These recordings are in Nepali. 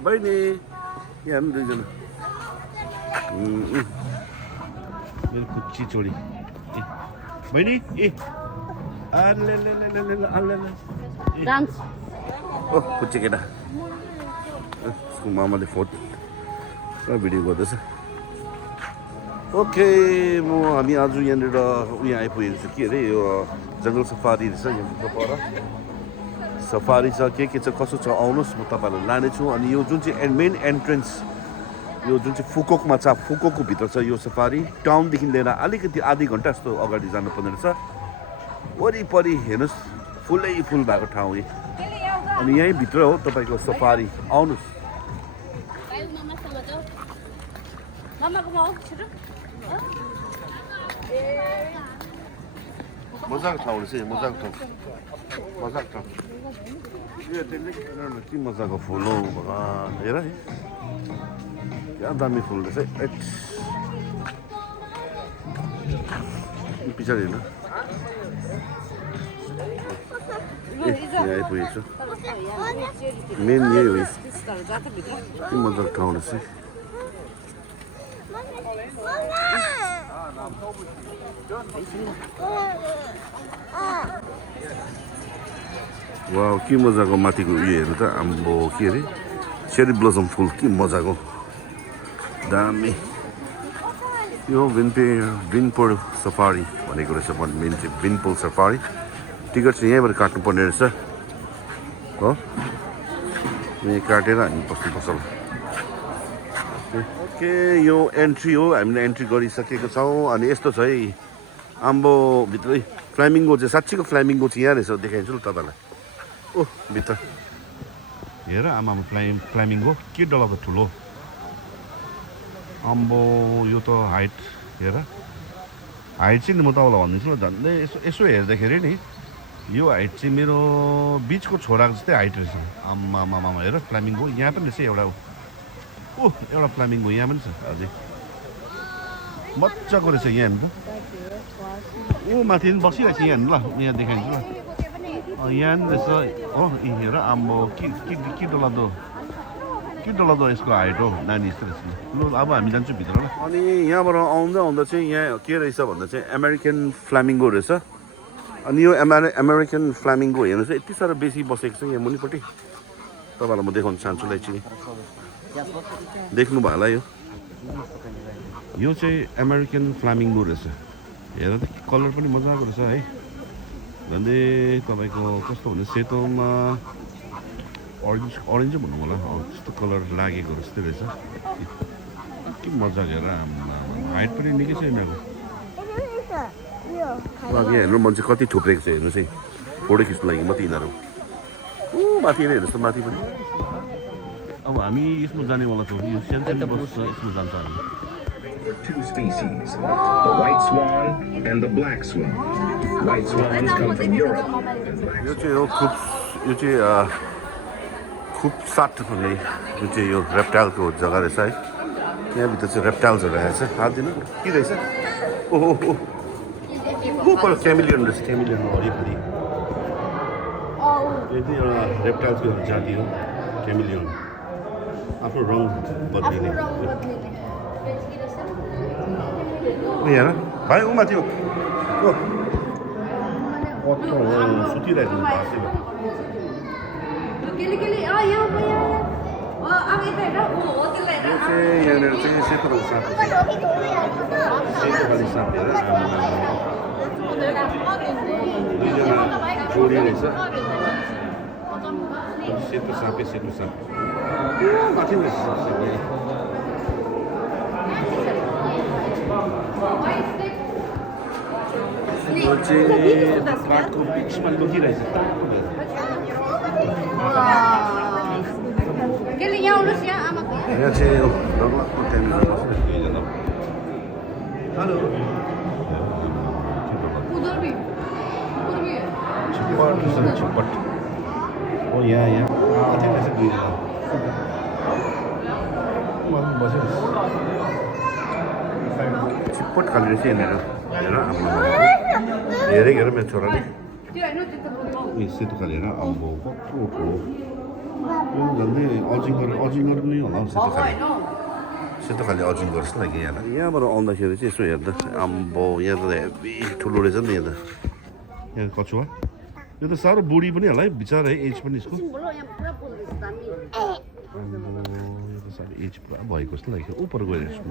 बहिनी यहाँ पनि दुईजना मेरो कुच्ची चोरी बहिनी ए डान्स ओ कुच्ची केटा उसको मामाले फोटो भिडियो गर्दैछ ओके हामी आज यहाँनिर उयो आइपुगेको छु के अरे यो जङ्गल सफारी रहेछ यहाँनिर पर सफारी छ के छ कसो छ आउनुहोस् म तपाईँहरूलाई लानेछु अनि यो जुन चाहिँ मेन एन्ट्रेन्स यो जुन चाहिँ फुकोकमा छ फुकोकको भित्र छ यो सफारी टाउनदेखि लिएर अलिकति आधी घन्टा जस्तो अगाडि जानुपर्ने रहेछ वरिपरि हेर्नुहोस् फुलै फुल भएको ठाउँ यही अनि यहीँभित्र हो तपाईँको सफारी आउनुहोस् मजाको ठाउँ रहेछ मजाको ठाउँ मजाको ठाउँ यो त्यसले के मजाको फुल हो भगवान् हेर है क्या दामी फुल रहेछ पछाडि हेर्नु यहाँ आइपुगेको छु मेन यही हो के मजाको ठाउँ रहेछ वाउ के मजाको माथिको उयो हेर्नु त आम्बो के अरे चेरी ब्लोसम फुल के मजाको दामी यो विनपोल सफारी भनेको रहेछ मेन चाहिँ विनपोल सफारी टिकट चाहिँ यहीँबाट काट्नुपर्ने रहेछ हो यहीँ काटेर हामी बस्नुपर्छ ओके यो एन्ट्री हो हामीले एन्ट्री गरिसकेको छौँ अनि यस्तो छ है आम्बो भित्रै फ्ल्यामिङ्गो चाहिँ साँच्चीको फ्ल्यामिङ्गो चाहिँ यहाँ रहेछ देखाइदिन्छु ल तपाईँलाई ओ भित्र हेर आमामा फ्ल्यामिङ्गो के डल्लो ठुलो आम्बो यो त हाइट हेर हाइट चाहिँ म तपाईँलाई भनिदिन्छु ल झन्डै यसो हेर्दाखेरि नि यो हाइट चाहिँ मेरो बिचको छोराको जस्तै हाइट रहेछ आमामा हेर फ्ल्यामिङ्गो यहाँ पनि रहेछ एउटा ओ एउटा फ्ल्यामिङ्गो यहाँ पनि छ अझै मजाको रहेछ यहाँ हेर्नु त ऊ माथि पनि बसिरहेको छ यहाँ हेर्नु ल यहाँ देखाइदिन्छु ल यहाँ पनि रहेछ हो हेर आम्बो के डल्लादो यसको हाइट हो नानी यस्तो रहेछ लु अब हामी जान्छौँ भित्र ल अनि यहाँबाट आउँदा चाहिँ यहाँ के रहेछ भन्दा चाहिँ अमेरिकन फ्ल्यामिङ्गो रहेछ अनि यो अमेरिकन फ्ल्यामिङ्गो हेर्नुहोस् यति साह्रो बेसी बसेको छ यहाँ मुनिपट्टि तपाईँलाई म देखाउन चाहन्छु ल एकछिन देख्नु भयो होला यो चाहिँ अमेरिकन फ्ल्यामिङ्गो रहेछ हेर त कलर पनि मजाको रहेछ है झन्डै तपाईँको कस्तो भने सेतोमा अरेन्ज भनौँ होला त्यस्तो कलर लागेको जस्तै रहेछ के मजाको हेर हाइट पनि निकै छ यिनीहरूको अघि हेर्नु मान्छे कति थुप्रेको छ हेर्नुहोस् है फोटो खिच्नु लागि मात्रै यिनीहरू ऊ माथि नै हेर्नुहोस् त माथि पनि अब हामी यसमा जानेवाला छौँ यो सानो बस छ यसमा जान्छ हामी Two species, the white swan and the black swan. White swans come from Europe. यो चाहिँ हो यो चाहिँ खुबसाट भन्ने जुन चाहिँ यो रेप्टाइलको जग्गा रहेछ है यहाँभित्र चाहिँ रेप्टाइल्सहरू रहेछ हात दिनु के रहेछ ओहो पर क्यामिलियन रहेछ क्यामिलियन वरिपरि यो चाहिँ एउटा रेप्टाइल्सको जाति हो क्यामिलियन आफ्नो रङ बदलिने यहाँ भाइ ऊ माथि हो सुतिरहेको यहाँनिर चाहिँ सेतो रङ साँप सेतो खालि साँप हेर दुईजना जोडी रहेछ सेतो साँपै सेतो साँप माथि रहेछ यो चाहिँ काठको बिचमा लुकिरहेछ यहाँ चाहिँ यो डगलगको त्यहाँनिर हेलो छिप्पट हो यहाँ माथि रहेछ दुईजना छिप्पट खाले रहेछ यहाँनिर हेर हेरेको हेर मेरो छोराले सेतो खाले हेर अम्बो कत्रो ठुलो यो झन्डै अजिङ्गर नै होला हौ सेतो खाले सेतो खाले अजिङ्गर जस्तो लाग्यो यहाँ यहाँबाट आउँदाखेरि चाहिँ यसो हेर्दा आम्बो यहाँ त हेभी ठुलो रहेछ नि यहाँ त यहाँ कछुवा यो त साह्रो बुढी पनि होला है बिचरा है एज पनि यसको यो त साह्रो एज पुरा भएको जस्तो लाग्यो उपर गएर यसको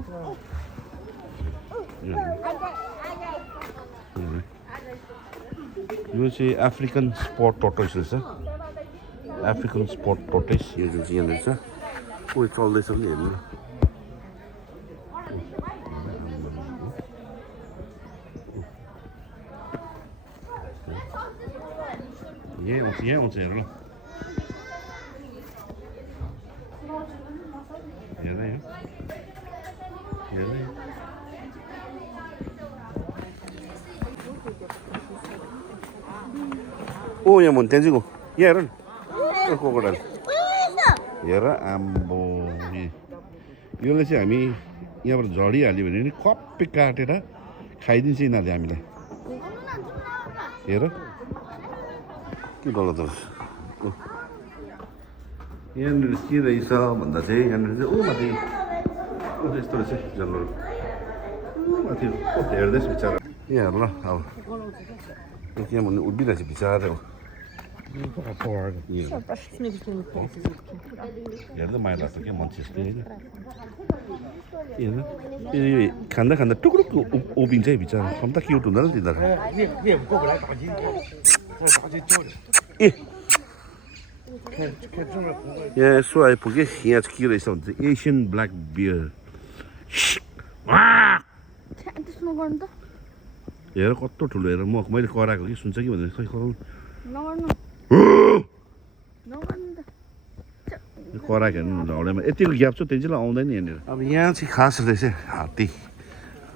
यो चाहिँ अफ्रिकन स्पट टर्टोइस रहेछ अफ्रिकन स्पट टर्टोइस यो जुन चाहिँ यहाँ रहेछ कोही चल्दैछ पनि हेर्नु यहाँ आउँछ हेर ल हेर्दा यो हेर्दा ओ यहाँ मन त्यहाँ चाहिँ गो यहाँ हेर न कोकोडाइल हेर आम्बो यसलाई चाहिँ हामी यहाँबाट झडिहाल्यो भने नि कप्पे काटेर खाइदिन्छ यिनीहरूले हामीलाई हेर के गलत रहेछ यहाँनिर के रहेछ भन्दा चाहिँ यहाँनिर चाहिँ ऊ माथि यस्तो रहेछ जनावर माथि हेर्दैछ बिचरा यहाँ हेर ल अब के भन्ने उभिरहेछ बिचरा हो हेर्दा माया लाग्छ क्या मान्छे जस्तो होइन हेर्नु खाँदा खाँदा टुक्रुक उभिन्छ है बिचरा कम त क्युट हुँदैन तिनीहरू ए यहाँ यसो आइपुगेँ यहाँ चाहिँ के रहेछ भन्छ एसियन ब्ल्याक बियर हेर कत्रो ठुलो हेर मैले कराएको कि सुन्छ कि भनेर खै कराएको हेर्नु झौडामा यतिको ग्याप छ त्यहाँ चाहिँ आउँदैन यहाँनिर अब यहाँ चाहिँ खास रहेछ हात्ती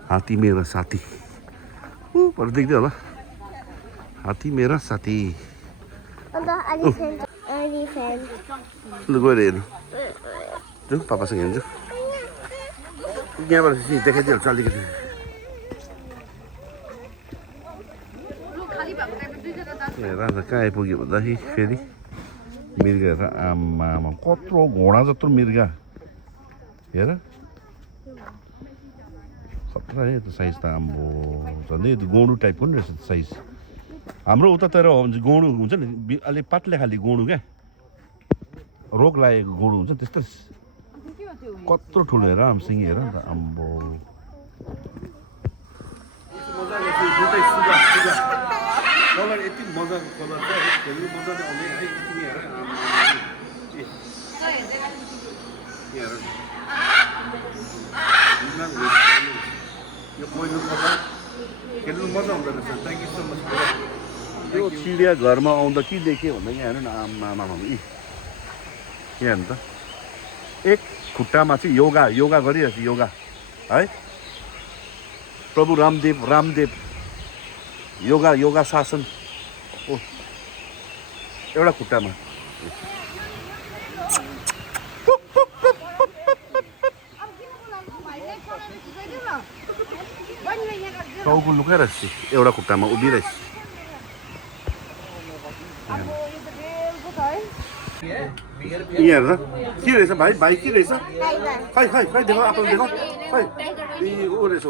हात्ती मेरा साथी पर देख्दै होला हात्ती मेरा साथी लु गएर हेर्नु जाउँ पापासँग हेर्नु यहाँबाट देखाइदिइहाल्छु अलिकति हेर कहाँ आइपुग्यो भन्दाखेरि फेरि मिर्गा हेर आमा कत्रो घोडा जत्रो मिर्गा हेर खतरा है त्यो साइज त आम्बो झन्डै गोडु टाइपको नि रहेछ साइज हाम्रो उतातिर हो भने चाहिँ गोडु हुन्छ नि अलिक पातले खाले गोडु क्या रोग लागेको गोडु हुन्छ त्यस्तो कत्रो ठुलो हेर आमसिङ हेर नि त आम्बो कलर यति मजाको कलर छ खेल्नु मजाले आउँदैन है तिमी हेर यो पहिलो कलर खेल्नु मजा आउँदो रहेछ थ्याङ्क यू सो मच यो चिडियाघरमा आउँदा के देखेँ भन्दा यहाँ हेर्नु न आमा यहाँ हेर्नु त एक खुट्टामा चाहिँ योगा गरिरहेछ योगा है प्रभु रामदेव योगा शासन ओ एउटा खुट्टामा टाउको लुकाइरहेछ एउटा खुट्टामा उभिरहेछ यहाँ हेर्दा के रहेछ भाइ के रहेछ खै देखो आफ्नो देखो खै ओ रहेछ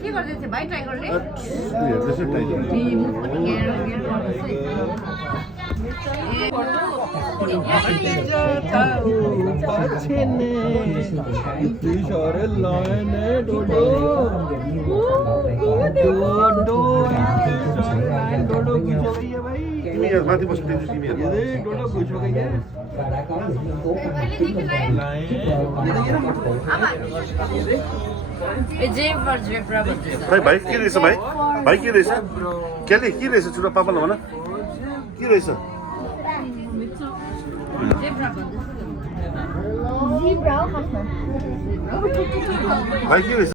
के गर्दैछ भाइ ट्राई गर्ने हेर्दैछ टाइगर माथि बस्नु दिन्छु तिमीहरू भाइ के रहेछ भाइ के रहेछ केले के रहेछ छोरा पापालाई भन के रहेछ भाइ के रहेछ